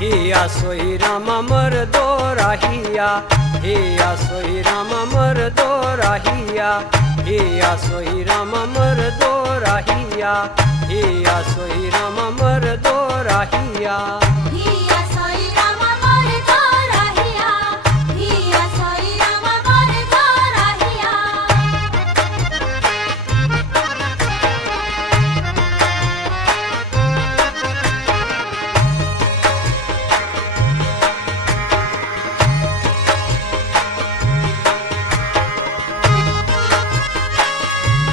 हिया सोई राम अमर दो राहिया हिया सोई राम अमर दो राहिया हिया सोई राम अमर दो राहिया हिया सोई राम अमर दो राहिया हिया सोई राम अमर दो राहिया हिया सोई राम अमर दो राहिया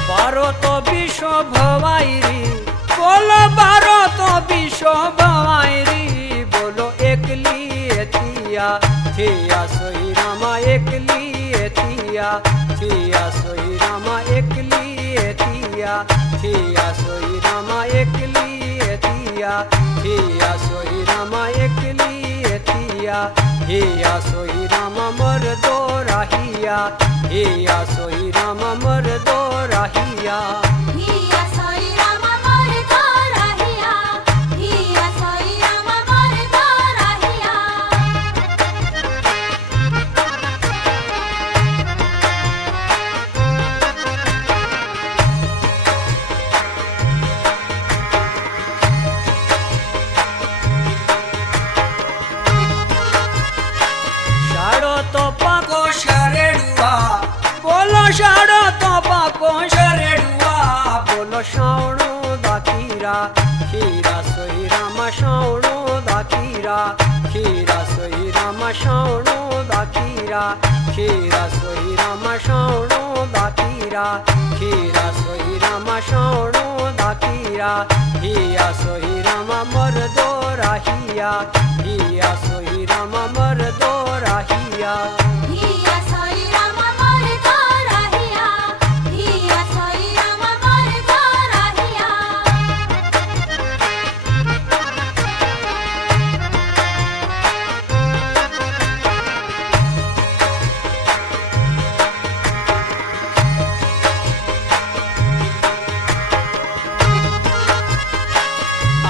बारो तो विश्व भवाईरी बोलो बारो तो विश्व भवाईरी बोलो एकली एतिया थिया सोई रामा एकली एतिया थिया सोई रामा एकली एतिया थिया सोई रामा एकली एतिया थिया सोई रामा एकली एतिया हिया सोई रामा मर दो राहिया हिया सोई रामा मर दो राहिया हिया सोई राम अमर दो राहिया हिया सोई राम अमर दो राहिया शाळो तो पाको शरेडुआ बोलो शाळो तो पाको शरेडुआ बोलो श्रावणो दाखीरा खीरा सोई रामा श्रावणो दाखीरा खीरा सोई रामा श्रावणो दाखीरा खीरा सोई रामा श्रावणो दाखीरा खीरा सोई रामा श्रावणो दाखीरा हिया सोई रामा मर दो राहिया हिया सोई रामा मर दो राहिया हिया सोई राम अमर दो राहिया हिया सोई राम अमर दो राहिया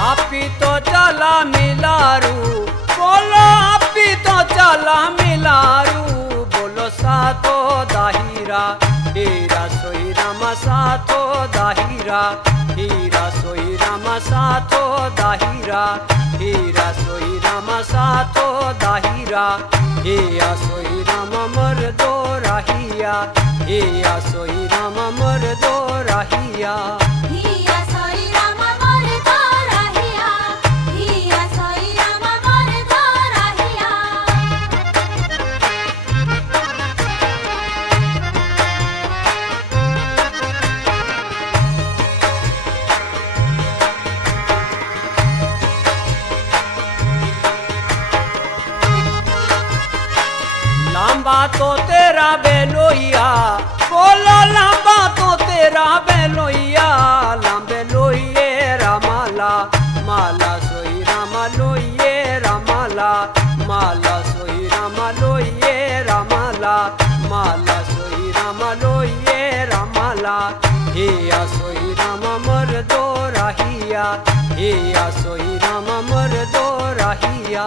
आपी तो चला मिलारू बोलो आपी तो चला मिलारू बोलो सातो दाहिरा हीरा सोई रामा सातो दाहिरा हीरा सोई रामा सातो दाहिरा हीरा सोई रामा सातो दाहिरा हिया सोई रामा मर दो राहिया हिया सोई रामा मर दो राहिया हिया सोई राम अमर दो राहिया हिया सोई राम अमर दो राहिया लंबा तो तेरा बेलोइया बोलो लंबा तो तेरा बेलोइया लंबे लोइये रामाला माला सोई रामा लोइये रामाला माला सोई रामा लोइये रामाला माला सोई रामा लोइये रामाला हिया सोई रामा मर दो राहिया हिया सोई रामा मर दो राहिया